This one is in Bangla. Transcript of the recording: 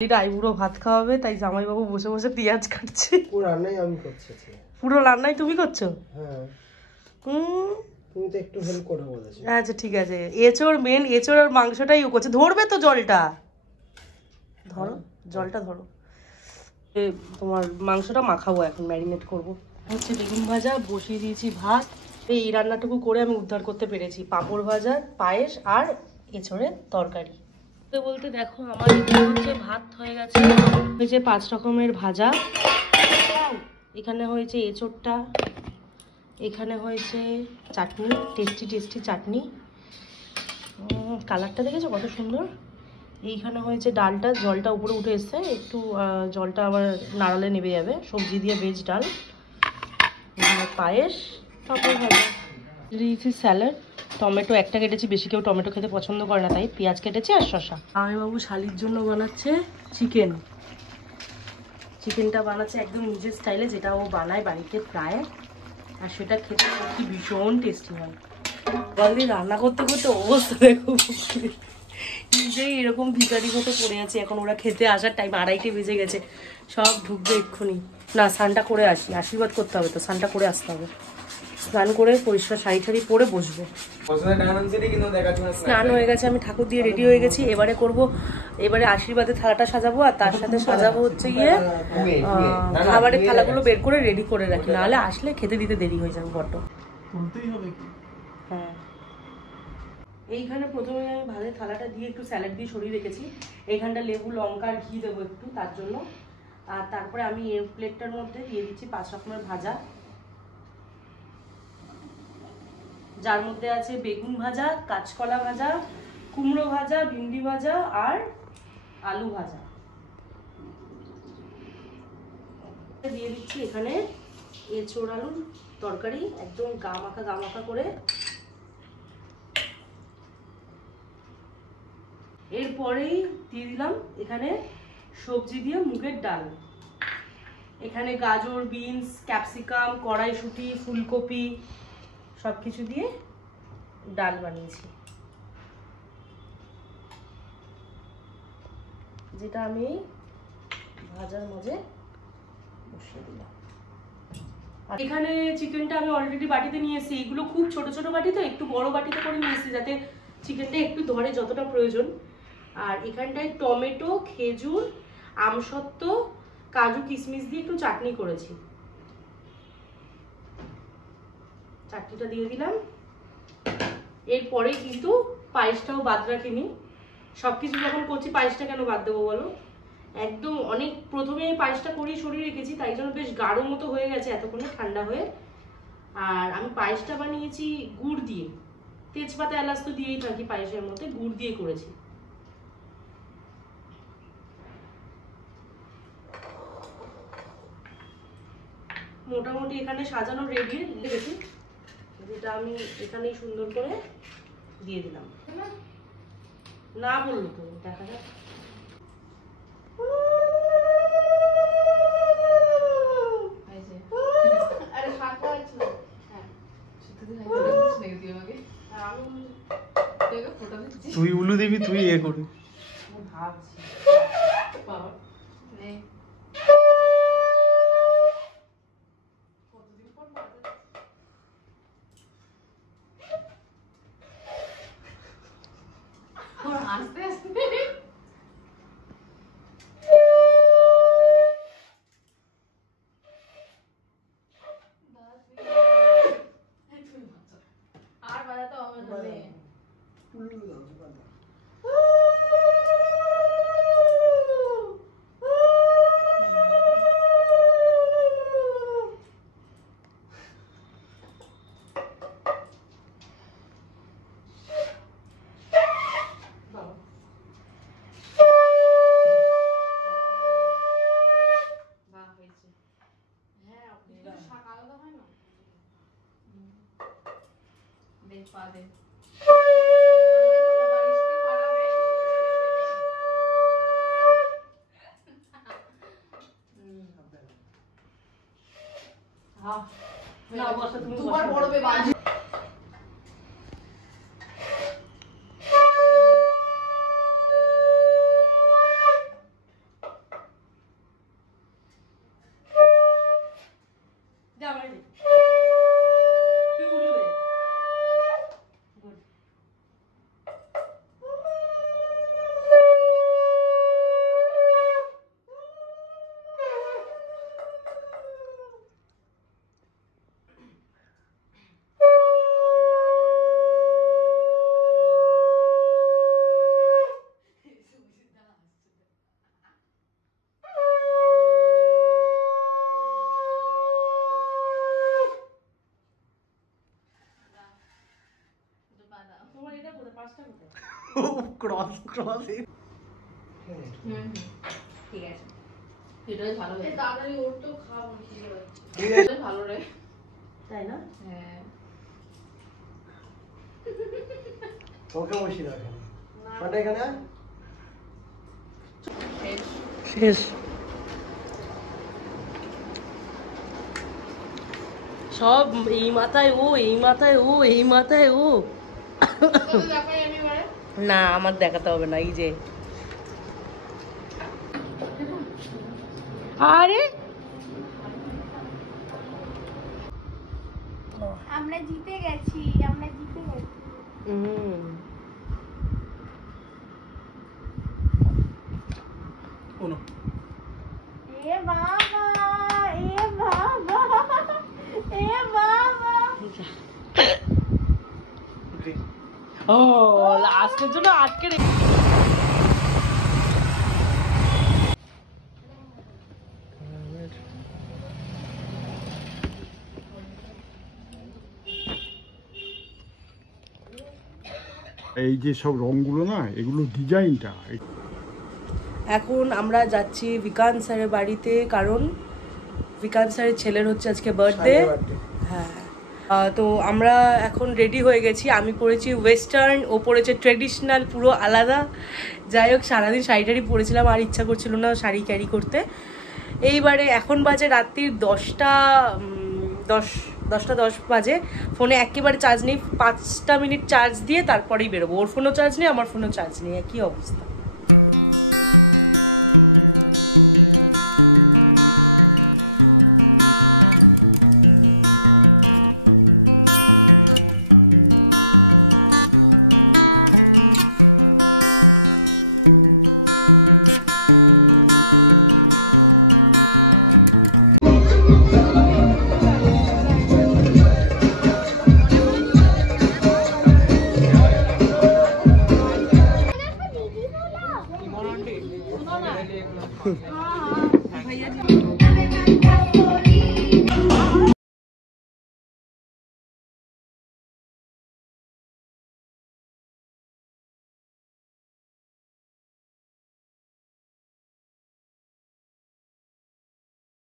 আইবুড়ো ভাত খাওয়াবে, তাই জামাইবাবু বসে বসে পেঁয়াজ কাটছে। পুরো রান্নাই আমি করছি। পুরো রান্নাই তুমি করছো? হ্যাঁ। তুমি তো একটু হেল্প করে বলেছো। আচ্ছা ঠিক আছে। এঁচোড় মেন, এঁচোড় আর মাংসটাই ও করছে। ধরবে তো জলটা, ধরো জলটা ধরো। তোমার মাংসটা মাখাবো, এখন ম্যারিনেট করবো। হচ্ছে বেগুন ভাজা বসিয়ে দিয়েছি, ভাত। এই রান্নাটুকু করে আমি উদ্ধার করতে পেরেছি। পাঁপড় ভাজা, পায়েস আর এঁচোড়ের তরকারি। বলতে দেখো আমার হচ্ছে ভাত হয়ে গেছে, হয়েছে 5 রকমের ভাজা, এখানে হয়েছে এঁচোড়টা, এখানে হয়েছে চাটনি, টেস্টি টেস্টি চাটনি, কালারটা দেখেছো কত সুন্দর। এইখানে হয়েছে ডালটা, জলটা উপরে উঠে এসছে, একটু জলটা আবার নাড়ালে নেবে যাবে। সবজি দিয়ে ভেজ ডাল, এখানে পায়েস, পাঁপড় ভাজা দিয়েছি, স্যালাড, টমেটো একটা কেটেছি, বেশি কেউ টমেটো খেতে পছন্দ করে না তাই পেঁয়াজ কেটেছি, আর শসা। জামাইবাবু শালির জন্য বানাচ্ছে চিকেন। চিকেনটা বানাচ্ছে একদম নিজের স্টাইলে, যেটা ও বানায় বাড়িতে প্রায়, আর সেটা খেতে সত্যি ভীষণ টেস্টি হয়। বাঙালি রান্না করতে করতে অবস্থা দেখো, নিজেই এরকম ভিজারি মতো পড়ে আছে। এখন ওরা খেতে আসার টাইম, 2:30 বেজে গেছে, সব ঢুকবে এক্ষুনি। না, স্নানটা করে আসি, আশীর্বাদ করতে হবে তো, স্নানটা করে আসতে হবে। স্নান করে পরিষ্কার শাড়ি ঠাড়ি পরে বসবো। স্নান হয়ে গেছে, আমি ঠাকুর দিয়ে রেডি হয়ে গেছি। এবারে আশীর্বাদের থালাটা সাজাবো, আর তার সাথে সাজাবো হচ্ছে গিয়ে খাবারের থালাগুলো বের করে রেডি করে রাখি, নাহলে আসলে খেতে দিতে দেরি হয়ে যাবে বড্ড। হ্যাঁ, এইখানে প্রথমে আমি ভাতের থালাটা দিয়ে একটু স্যালাড দিয়ে সরিয়ে রেখেছি। এইখানটা লেবু লঙ্কা আর ঘি দেবো একটু তার জন্য। আর তারপরে আমি এর প্লেটটার মধ্যে দিয়ে দিচ্ছি 5 রকমের ভাজা, যার মধ্যে আছে বেগুন ভাজা, কাঁচকলা ভাজা, কুমড়ো ভাজা, ভিন্ডি ভাজা আর আলু ভাজা। দিয়ে দিচ্ছি এখানে এঁচোড় আলুর তরকারি, একদম গা মাখা করে। এরপরেই দিয়ে দিলাম এখানে সবজি দিয়ে মুগের ডাল। এখানে গাজর, বিনস, ক্যাপসিকাম, কড়াইশুঁটি, ফুলকপি সব কিছু দিয়ে ডাল বানিয়েছি, যেটা আমি ভাজার মাঝে বসিয়ে দিলাম। আর এখানে চিকেনটা আমি অলরেডি বাটিতে নিয়ে এসেছি। এগুলো খুব ছোট ছোট বাটি, তো একটু বড় বাটিতে করে নিয়ে এসেছি, যাতে চিকেনটা একটু ধরে যতটা প্রয়োজন। আর এখানটায় টমেটো, খেজুর, আমসত্ত্ব, কাজু, কিশমিশ দিয়ে একটু চাটনি করেছি। চাটনিটা দিয়ে দিলাম। এরপরে কিন্তু পায়েসটাও বাদ রাখিনি। সবকিছু যখন করছি পায়েসটা কেন বাদ দেবো বলো? একদম অনেক প্রথমে পায়েসটা করিয়ে সরিয়ে রেখেছি, তাই জন্য বেশ গাঢ় মতো হয়ে গেছে এতক্ষণে ঠান্ডা হয়ে। আর আমি পায়েসটা বানিয়েছি গুড় দিয়ে, তেজপাতা এলাচ তো দিয়েই থাকি পায়েসের মধ্যে, গুড় দিয়ে করেছি। মোটামুটি এখানে সাজানো রেডি রেখেছি, যেটা আমি এখানেই সুন্দর করে দিয়ে দিলাম। না বললো তো, দেখা যাক। তুই উলু দেবি, তুই এ করু ভাবছি আস্তে আস্তে আর বাজাতে হবে না রে। দুবার বড় বেবান। ক্রসিং ঠিক আছে এটা বেশ ভালো এই হয়েছে তাড়াতাড়ি ওরটাও খাবো খিদে পাচ্ছে। বেশ ভালো রে তাই না? হ্যাঁ ওকে বসিয়ে রাখেন মানে এখানে শেষ। সব এই মাথায় ও, এই মাথায় ও, এই মাথায় ও। দেখাই আমি এবারে না আমার দেখাতে হবে না, এই যে আরে আমরা জিতে গেছি, আমরা জিতে গেছি। এ বাবা, এ বাবা, এ বাবা। ও লাস্টের জন্য আটকে রে। এই যে সব রঙগুলো না, এগুলো ডিজাইনটা এখন আমরা যাচ্ছি বিকান্ত স্যারের বাড়িতে, কারণ বিকান্ত স্যারের ছেলের হচ্ছে আজকে বার্থডে। হ্যাঁ তো আমরা এখন রেডি হয়ে গেছি। আমি পরেছি ওয়েস্টার্ন, ও পরেছে ট্রেডিশনাল, পুরো আলাদা। যাই হোক সারাদিন শাড়ি টাড়ি পরেছিলাম, আর ইচ্ছা করছিল না শাড়ি ক্যারি করতে। এইবারে এখন বাজে রাত্রির 10:10 বাজে। ফোনে একেবারে চার্জ নেই, 5টা মিনিট চার্জ দিয়ে তারপরেই বেরোবো। ওর ফোনও চার্জ নেই, আমার ফোনও চার্জ নেই, একই অবস্থা। भैया जी